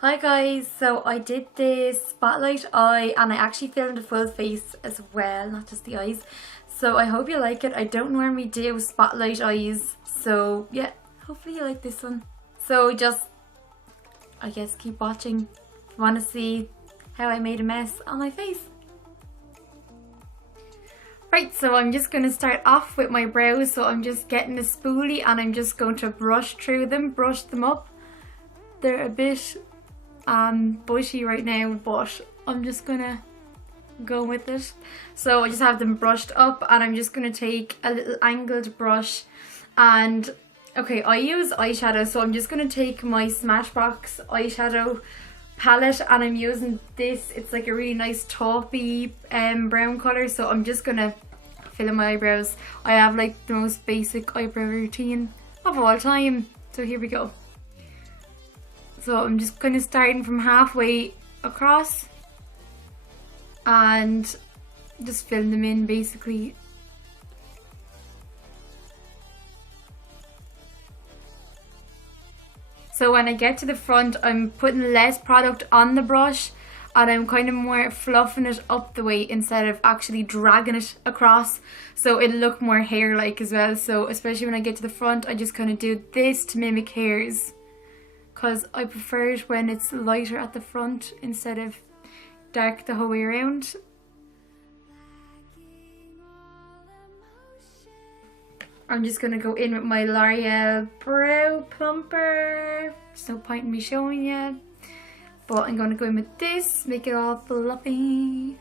Hi guys, so I did this spotlight eye and I actually filmed the full face as well, not just the eyes. So I hope you like it. I don't normally do spotlight eyes, so yeah, hopefully you like this one. So just, I guess, keep watching if you want to see how I made a mess on my face. Right, so I'm just going to start off with my brows. So I'm just getting a spoolie and I'm just going to brush through them, brush them up. They're a bit bushy right now, but I'm just gonna go with it. So I just have them brushed up and I'm just gonna take a little angled brush and okay, I use eyeshadow, so I'm just gonna take my Smashbox eyeshadow palette and I'm using this. It's like a really nice taupey brown colour, so I'm just gonna fill in my eyebrows. I have like the most basic eyebrow routine of all time, so here we go. So I'm just kind of starting from halfway across and just filling them in basically. So when I get to the front, I'm putting less product on the brush and I'm kind of more fluffing it up the way instead of actually dragging it across, so it'll look more hair-like as well. So especially when I get to the front, I just kind of do this to mimic hairs, because I prefer it when it's lighter at the front instead of dark the whole way around. I'm just going to go in with my L'Oreal Brow Plumper. There's no point in me showing you, but I'm going to go in with this, make it all fluffy.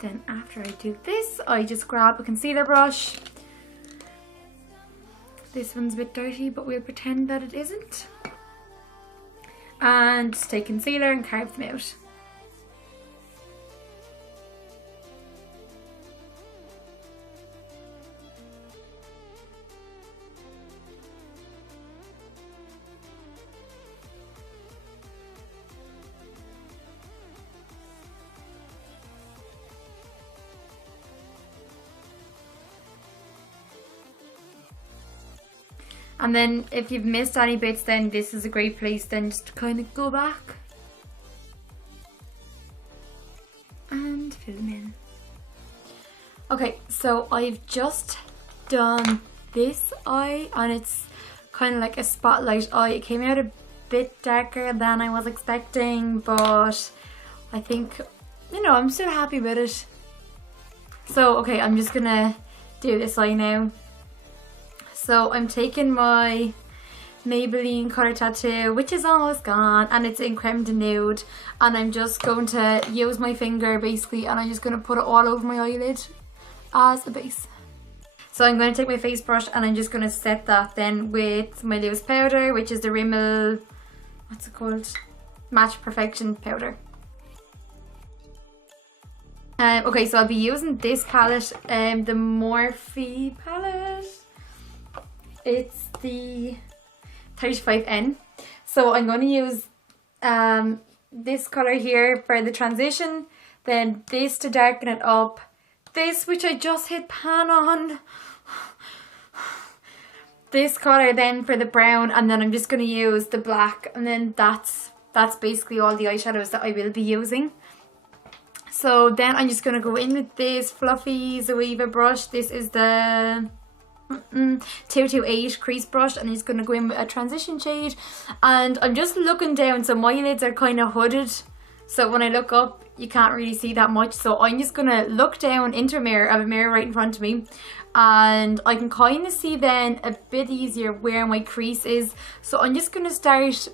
Then after I do this, I just grab a concealer brush. This one's a bit dirty, but we'll pretend that it isn't. And just take concealer and carve them out. And then if you've missed any bits, then this is a great place then just to kind of go back and fill them in. Okay, so I've just done this eye and it's kind of like a spotlight eye. It came out a bit darker than I was expecting, but I think, you know, I'm still happy with it. So okay, I'm just gonna do this eye now. So I'm taking my Mabelline Colour Tattoo, which is almost gone, and it's in Creme de Nude, and I'm just going to use my finger basically and I'm just going to put it all over my eyelid as a base. So I'm going to take my face brush and I'm just going to set that then with my loose powder, which is the Rimmel, what's it called? Match Perfection powder. Okay, so I'll be using this palette, the Morphe palette. It's the 35N. So I'm going to use this colour here for the transition, then this to darken it up, this which I just hit pan on, this colour then for the brown, and then I'm just going to use the black, and then that's basically all the eyeshadows that I will be using. So then I'm just going to go in with this fluffy Zoeva brush. This is the 228 crease brush, and I'm just going to go in with a transition shade, and I'm just looking down, so my lids are kind of hooded, so when I look up you can't really see that much, so I'm just going to look down into a mirror. I have a mirror right in front of me and I can kind of see then a bit easier where my crease is, so I'm just going to start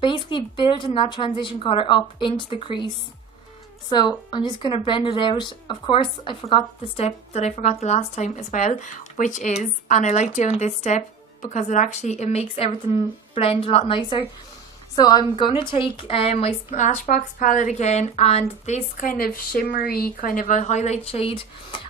basically building that transition colour up into the crease. So I'm just going to blend it out. Of course, I forgot the step that I forgot the last time as well, which is, and I like doing this step because it makes everything blend a lot nicer. So I'm going to take my Smashbox palette again and this kind of shimmery kind of a highlight shade,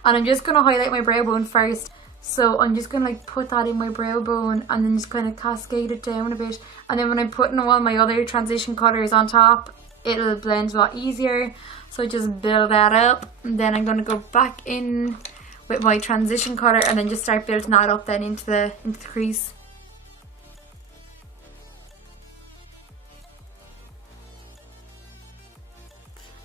and I'm just going to highlight my brow bone first. So I'm just going to like put that in my brow bone and then just kind of cascade it down a bit, and then when I'm putting all my other transition colours on top, it'll blend a lot easier. So just build that up, and then I'm going to go back in with my transition colour and then just start building that up then into the crease.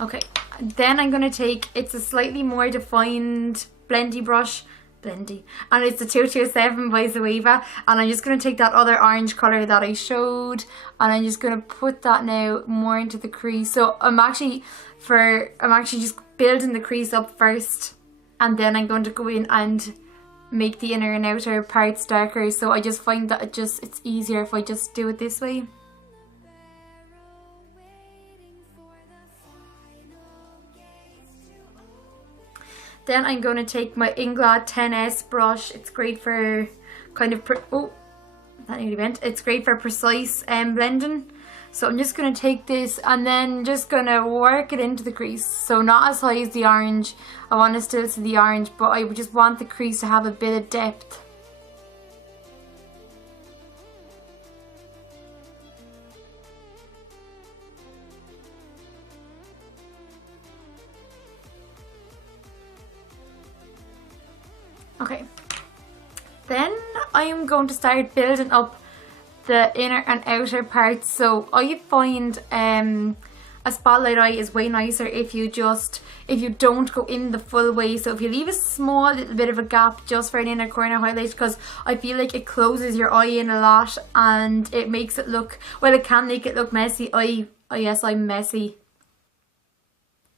Okay, then I'm going to take, it's a slightly more defined blendy brush, and it's the 227 by Zoeva, and I'm just going to take that other orange colour that I showed, and I'm just going to put that now more into the crease. So I'm actually just building the crease up first, and then I'm going to go in and make the inner and outer parts darker. So I just find that it's easier if I just do it this way. Then I'm going to take my Inglot 10S brush. It's great for kind of, that nearly bent. It's great for precise blending. So I'm just going to take this and then just going to work it into the crease. So not as high as the orange. I want to still see the orange, but I just want the crease to have a bit of depth. Okay, then I am going to start building up the inner and outer parts. So I find a spotlight eye is way nicer if you don't go in the full way. So if you leave a small little bit of a gap just for an inner corner highlight, because I feel like it closes your eye in a lot and it makes it look, well, it can make it look messy. Yes, I'm messy.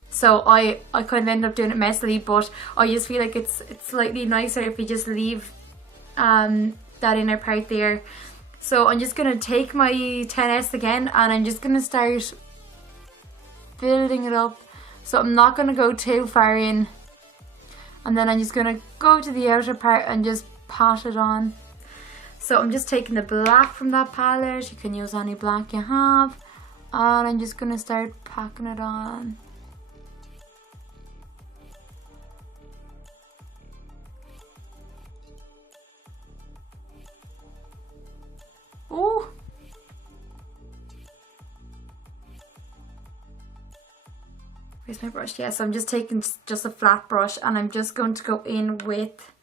So I kind of end up doing it messily, but I just feel like it's slightly nicer if you just leave that inner part there. So I'm just going to take my 10S again and I'm just going to start building it up. So I'm not going to go too far in, and then I'm just going to go to the outer part and just pat it on. So I'm just taking the black from that palette. You can use any black you have, and I'm just going to start packing it on. Oh, where's my brush? Yeah, so I'm just taking just a flat brush and I'm just going to go in with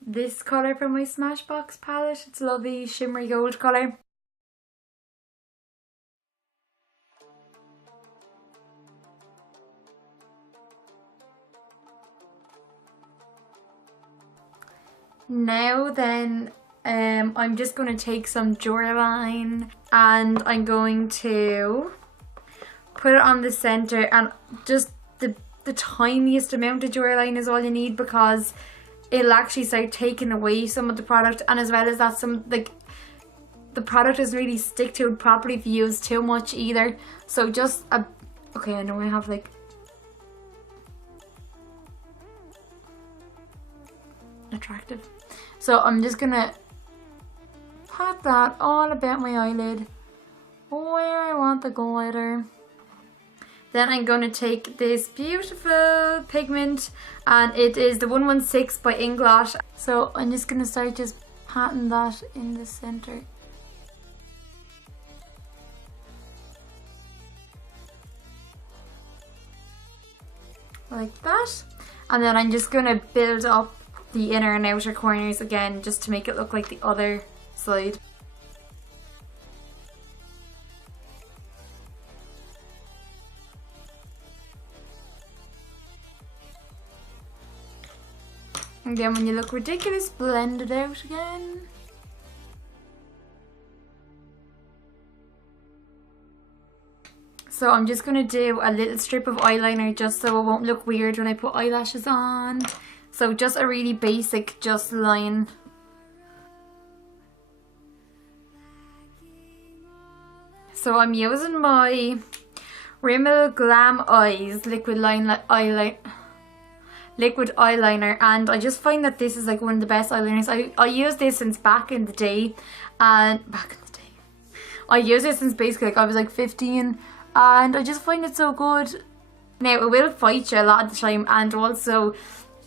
this colour from my Smashbox palette. It's a lovely shimmery gold colour. Now then, I'm just going to take some Duraline and I'm going to put it on the centre, and just the tiniest amount of Duraline is all you need, because it'll actually start taking away some of the product, and as well as that, the product doesn't really stick to it properly if you use too much either. So just okay, I know I have like attractive. So I'm just gonna pat that all about my eyelid where I want the glitter. Then I'm going to take this beautiful pigment, and it is the 116 by Inglot. So I'm just going to start just patting that in the centre. Like that. And then I'm just going to build up the inner and outer corners again, just to make it look like the other side. And then when you look ridiculous, blend it out again. So I'm just going to do a little strip of eyeliner just so it won't look weird when I put eyelashes on. So just a really basic just line. So I'm using my Rimmel Glam Eyes liquid eyeliner, and I just find that this is like one of the best eyeliners. I use this since back in the day, and I use it since basically like I was like 15, and I just find it so good. Now it will fight you a lot of the time, and also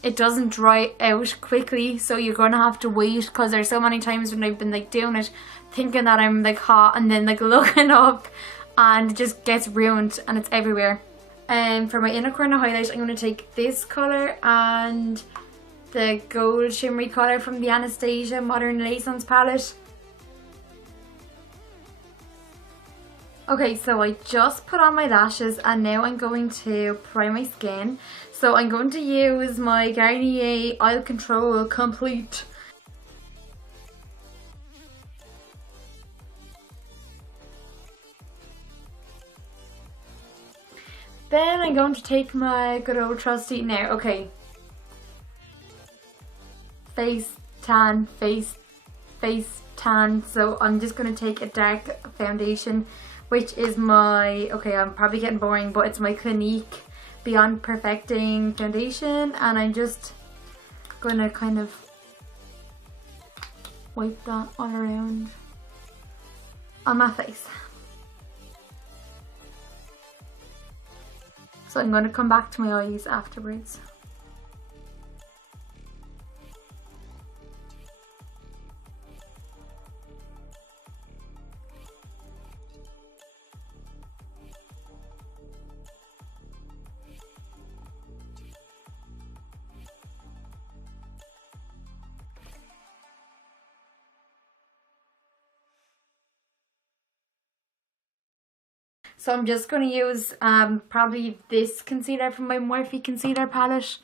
it doesn't dry out quickly, so you're gonna have to wait, because there's so many times when I've been like doing it thinking that I'm like hot, and then like looking up and it just gets ruined and it's everywhere. For my inner corner highlight, I'm going to take this colour and the gold shimmery colour from the Anastasia Modern Renaissance palette. Okay, so I just put on my lashes and now I'm going to prime my skin. So I'm going to use my Garnier Oil Control Complete. Then I'm going to take my good old trusty now. Okay. Face tan. So I'm just going to take a dark foundation, which is my, okay, I'm probably getting boring, but it's my Clinique Beyond Perfecting foundation, and I'm just going to kind of wipe that all around on my face. So I'm going to come back to my eyes afterwards. So I'm just going to use probably this concealer from my Morphe concealer palette.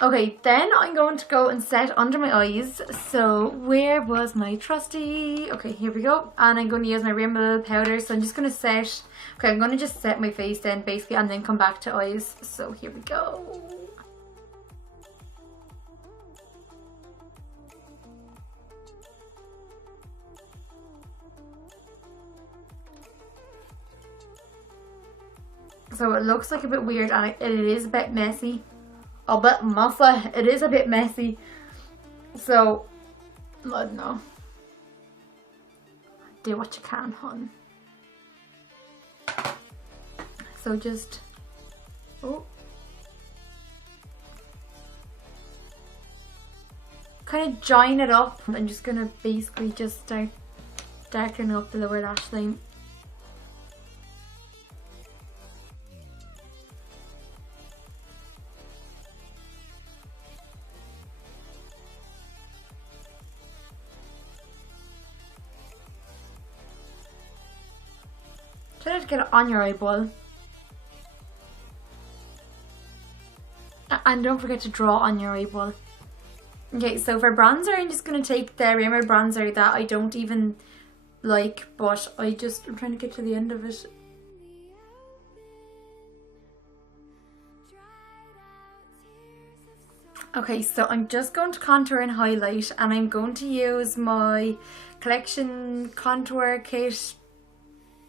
Okay, then I'm going to go and set under my eyes. So where was my trusty? Okay, here we go. And I'm going to use my Rimmel powder. So I'm just going to set, okay, I'm going to just set my face then basically and then come back to eyes. So here we go. So it looks like a bit weird and it is a bit messy. A bit messy. It is a bit messy. So, I don't know. Do what you can, hon. So just, oh. Kind of join it up. I'm just going to basically just start darkening up the lower lash line. Try to get it on your eyeball. And don't forget to draw on your eyeball. Okay, so for bronzer, I'm just going to take the Rimmel bronzer that I don't even like, but I'm trying to get to the end of it. Okay, so I'm just going to contour and highlight, and I'm going to use my Collection Contour Kit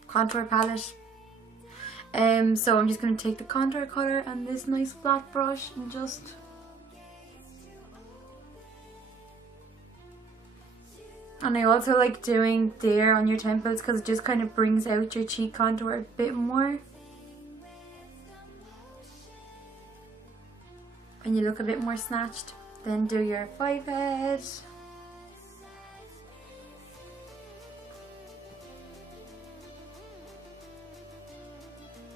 contour palette. So I'm just going to take the contour color and this nice flat brush and just and I also like doing there on your temples because it just kind of brings out your cheek contour a bit more and you look a bit more snatched. Then do your 5-head.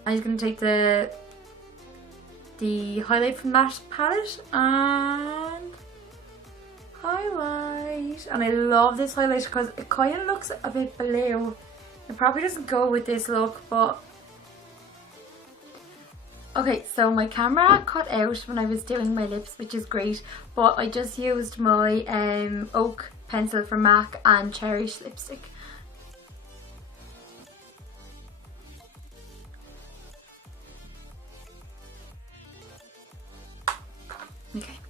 I'm just going to take the highlight from that palette and highlight. And I love this highlight because it kind of looks a bit blue. It probably doesn't go with this look, but okay, so my camera cut out when I was doing my lips, which is great, but I just used my Oak pencil from MAC and Cherish Lipstick. Okay.